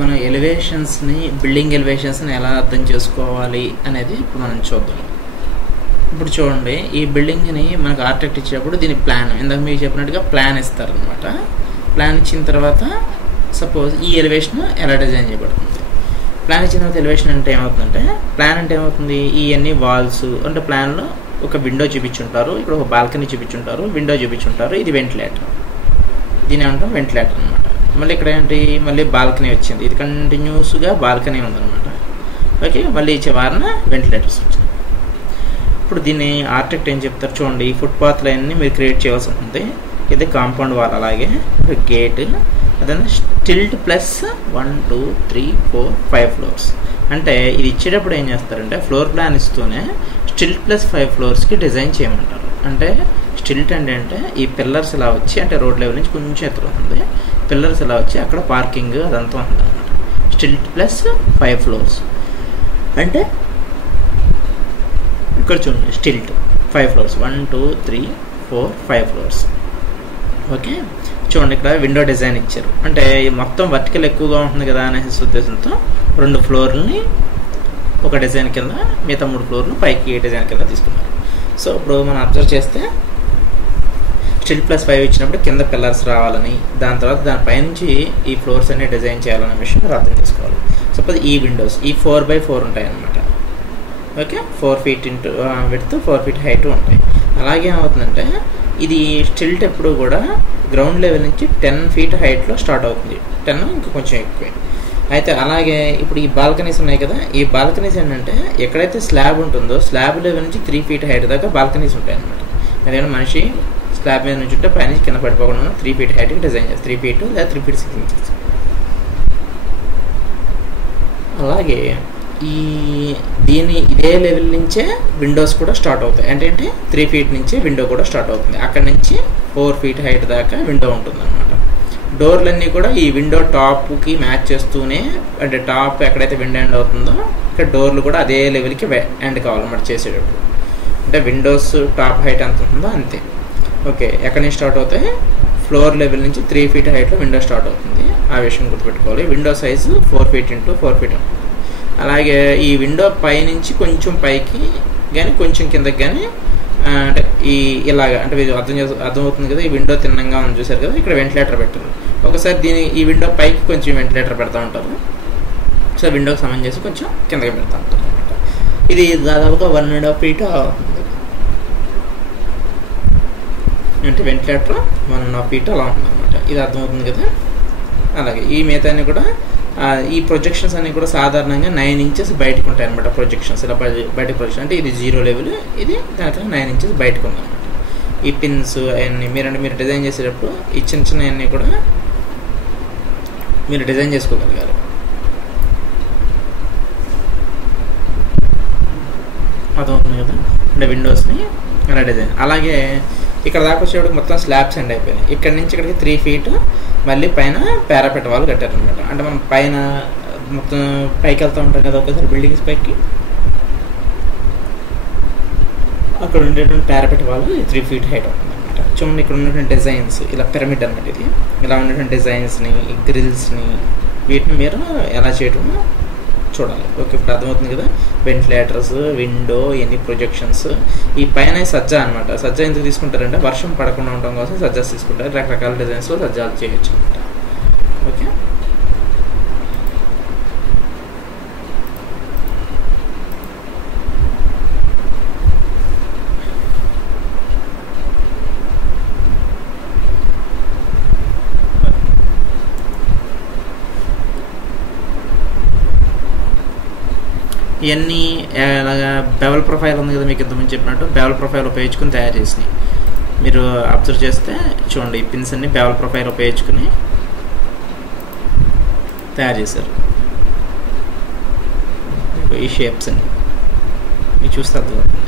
మన ఎలివేషన్స్ని బిల్డింగ్ ఎలివేషన్స్ని ఎలా అర్థం చేసుకోవాలి అనేది ఇప్పుడు మనం చూద్దాం. ఇప్పుడు చూడండి, ఈ బిల్డింగ్ని మనకు ఆర్కిటెక్ట్ ఇచ్చేటప్పుడు దీని ప్లాన్, ఇందాక మీకు చెప్పినట్టుగా ప్లాన్ ఇస్తారనమాట. ప్లాన్ ఇచ్చిన తర్వాత సపోజ్ ఈ ఎలివేషన్ ఎలా డిజైన్ చేయబడుతుంది. ప్లాన్ ఇచ్చిన తర్వాత ఎలివేషన్ అంటే ఏమవుతుందంటే, ప్లాన్ అంటే ఏమవుతుంది, ఇవన్నీ వాల్స్ అంటే ప్లాన్లో ఒక విండో చూపించుంటారు, ఇక్కడ ఒక బాల్కనీ చూపించుంటారు, విండో చూపించుంటారు, ఇది వెంటిలేటర్, దీని ఏమంటాం వెంటిలేటర్ అనమాట. మళ్ళీ ఇక్కడ ఏంటి, మళ్ళీ బాల్కనీ వచ్చింది, ఇది కంటిన్యూస్గా బాల్కనీ ఉందన్నమాట. ఓకే, మళ్ళీ చివరన వెంటిలేటర్స్ వచ్చింది. ఇప్పుడు దీన్ని ఆర్కిటెక్ట్ ఏం చెప్తారు చూడండి, ఫుట్పాత్ లైన్ని మీరు క్రియేట్ చేయాల్సి ఉంటుంది. ఇది కాంపౌండ్ వాల్, అలాగే గేట్, అదే స్టిల్ట్ ప్లస్ 1 2 3 4 5 ఫ్లోర్స్. అంటే ఇది ఇచ్చేటప్పుడు ఏం చేస్తారంటే, ఫ్లోర్ ప్లాన్ ఇస్తూనే స్టిల్ట్ ప్లస్ 5 ఫ్లోర్స్కి డిజైన్ చేయమంటారు. అంటే స్టిల్ట్ అంటే ఈ పిల్లర్స్ ఇలా వచ్చి, అంటే రోడ్ లెవెల్ నుంచి కొంచెం ఎత్తులో ఉంది, పిల్లర్స్ ఇలా వచ్చి అక్కడ పార్కింగ్ అదంతా ఉంది అనమాట. స్టిల్ట్ ప్లస్ 5 ఫ్లోర్స్ అంటే ఇక్కడ చూడండి, స్టిల్ట్ 5 ఫ్లోర్స్ 1 2 3 4 5 ఫ్లోర్స్. ఓకే, చూడండి ఇక్కడ విండో డిజైన్ ఇచ్చారు, అంటే మొత్తం వర్టికల్ ఎక్కువగా ఉంటుంది కదా అనేసి ఉద్దేశంతో 2 ఫ్లోర్లని ఒక డిజైన్ కింద, మిగతా 3 ఫ్లోర్లు పైకి డిజైన్ కింద తీసుకున్నారు. సో ఇప్పుడు మనం అబ్జర్వ్ చేస్తే స్టిల్ట్ ప్లస్ 5 ఇచ్చినప్పుడు కింద పిల్లర్స్ రావాలని, దాని తర్వాత దానిపైనుంచి ఈ ఫ్లోర్స్ అన్ని డిజైన్ చేయాలనే విషయం మీరు అర్థం చేసుకోవాలి. సపోజ్ ఈ విండోస్ ఈ 4x4 ఉంటాయి అన్నమాట. Okay, 4 feet into width 4 feet height ఉంటాయి. అలాగే ఏమవుతుందంటే, ఇది స్టిల్ట్ ఎప్పుడు కూడా గ్రౌండ్ లెవెల్ నుంచి 10 feet హైట్లో స్టార్ట్ అవుతుంది, 10 ఇంకా కొంచెం ఎక్కువే. అయితే అలాగే ఇప్పుడు ఈ బాల్కనీస్ ఉన్నాయి కదా, ఈ బాల్కనీస్ ఏంటంటే ఎక్కడైతే స్లాబ్ ఉంటుందో స్లాబ్ లెవెల్ నుంచి 3 feet హైట్ దాకా బాల్కనీస్ ఉంటాయి అన్నమాట. ఎందుకంటే మనిషి స్లాబ్ మీద నుంచి ఉంటే పైన కింద పడిపోకుండా 3 feet హైట్కి డిజైన్ చేస్తారు, 3 feet లేదా 3 feet 6 inches. అలాగే ఇదే లెవెల్ నుంచే విండోస్ కూడా స్టార్ట్ అవుతాయి. అంటే 3 feet నుంచి విండో కూడా స్టార్ట్ అవుతుంది, అక్కడ నుంచి 4 feet హైట్ దాకా విండో ఉంటుంది అనమాట. డోర్లన్నీ కూడా ఈ విండో టాప్కి మ్యాచ్ చేస్తూనే, అంటే టాప్ ఎక్కడైతే విండో ఎండ్ అవుతుందో ఇక్కడ డోర్లు కూడా అదే లెవెల్కి ఎండ్ కావాలన్నమాట చేసేటప్పుడు. అంటే విండోస్ టాప్ హైట్ ఎంత ఉంటుందో అంతే. ఓకే, ఎక్కడి నుంచి స్టార్ట్ అవుతాయి, ఫ్లోర్ లెవెల్ నుంచి 3 feet హైట్లో విండో స్టార్ట్ అవుతుంది, ఆ విషయం గుర్తుపెట్టుకోవాలి. Window size 4 feet into 4 feet ఉంటుంది. అలాగే ఈ విండో పై నుంచి కొంచెం పైకి కానీ కొంచెం కిందకి కానీ, అంటే ఇలాగా, అంటే అర్థమవుతుంది కదా, ఈ విండో తిన్నంగా ఉంది చూసారు కదా, ఇక్కడ వెంటిలేటర్ పెట్టారు. ఒకసారి ఈ విండో పైకి కొంచెం వెంటిలేటర్ పెడతా ఉంటారు, సో విండోకి సంబంధం చేసి కొంచెం కిందకి పెడతా ఉంటారు అనమాట. ఇది దాదాపుగా 1.5 feet అంటే వెంటిలేటర్ 1.5 feet అలా ఉందన్నమాట. ఇది అర్థమవుతుంది కదా. అలాగే ఈ మిగతాన్ని కూడా, ఈ ప్రొజెక్షన్స్ అన్ని కూడా సాధారణంగా 9 inches బయటకు ఉంటాయి అనమాట. ప్రొజెక్షన్స్ ఇలా బయటకు ప్రొజెక్షన్, అంటే ఇది 0 లెవెల్, ఇది దానికన్నా 9 inches బయటకు ఉందన్నమాట. ఈ పిన్స్ అవన్నీ మీరు డిజైన్ చేసేటప్పుడు ఈ చిన్న అన్నీ కూడా మీరు డిజైన్ చేసుకోగలిగారు. అర్థమవుతుంది కదా, అంటే విండోస్ని అలా డిజైన్. అలాగే ఇక్కడ దాకా వచ్చేటప్పుడు మొత్తం స్లాబ్స్ ఎండ్ అయిపోయినాయి. ఇక్కడ నుంచి ఇక్కడికి 3 feet మళ్ళీ పైన పారాపెట్ వాళ్ళు కట్టారనమాట. అంటే మనం పైన మొత్తం పైకి వెళ్తూ ఉంటాం కదా ఒకసారి బిల్డింగ్స్ పైకి, అక్కడ ఉండేటువంటి పారాపెట్ వాళ్ళు 3 feet హైట్ అవుతుంది అనమాట. చూడండి ఇక్కడ ఉన్నటువంటి డిజైన్స్ ఇలా పిరమిడ్ అనమాట. ఇది ఇలా ఉన్నటువంటి డిజైన్స్ని, గ్రిల్స్ని, వీటిని మీరు ఎలా చేయటం చూడాలి. ఓకే, ఇప్పుడు అర్థమవుతుంది కదా. వెంటిలేటర్స్, విండో, ఎన్ని ప్రొజెక్షన్స్. ఈ పైన సజ్జా అనమాట. సజ్జా ఎందుకు తీసుకుంటారంటే వర్షం పడకుండా ఉండడం కోసం సజ్జాస్ తీసుకుంటారు. రకరకాల డిజైన్స్లో సజ్జాలు చేయొచ్చు అనమాట. ఓకే, ఇవన్నీ అలాగా బెవల్ ప్రొఫైల్ ఉంది కదా మీకు ఇంతకుముందు చెప్పినట్టు, బెవల్ ప్రొఫైల్ ఉపయోగించుకుని తయారు చేసినాయి. మీరు అబ్జర్వ్ చేస్తే చూడండి, ఈ పిన్స్ అన్ని బెవల్ ప్రొఫైల్ ఉపయోగించుకుని తయారు చేశారు. ఈ షేప్స్ అన్ని మీరు చూస్తే అర్థమవుతుంది.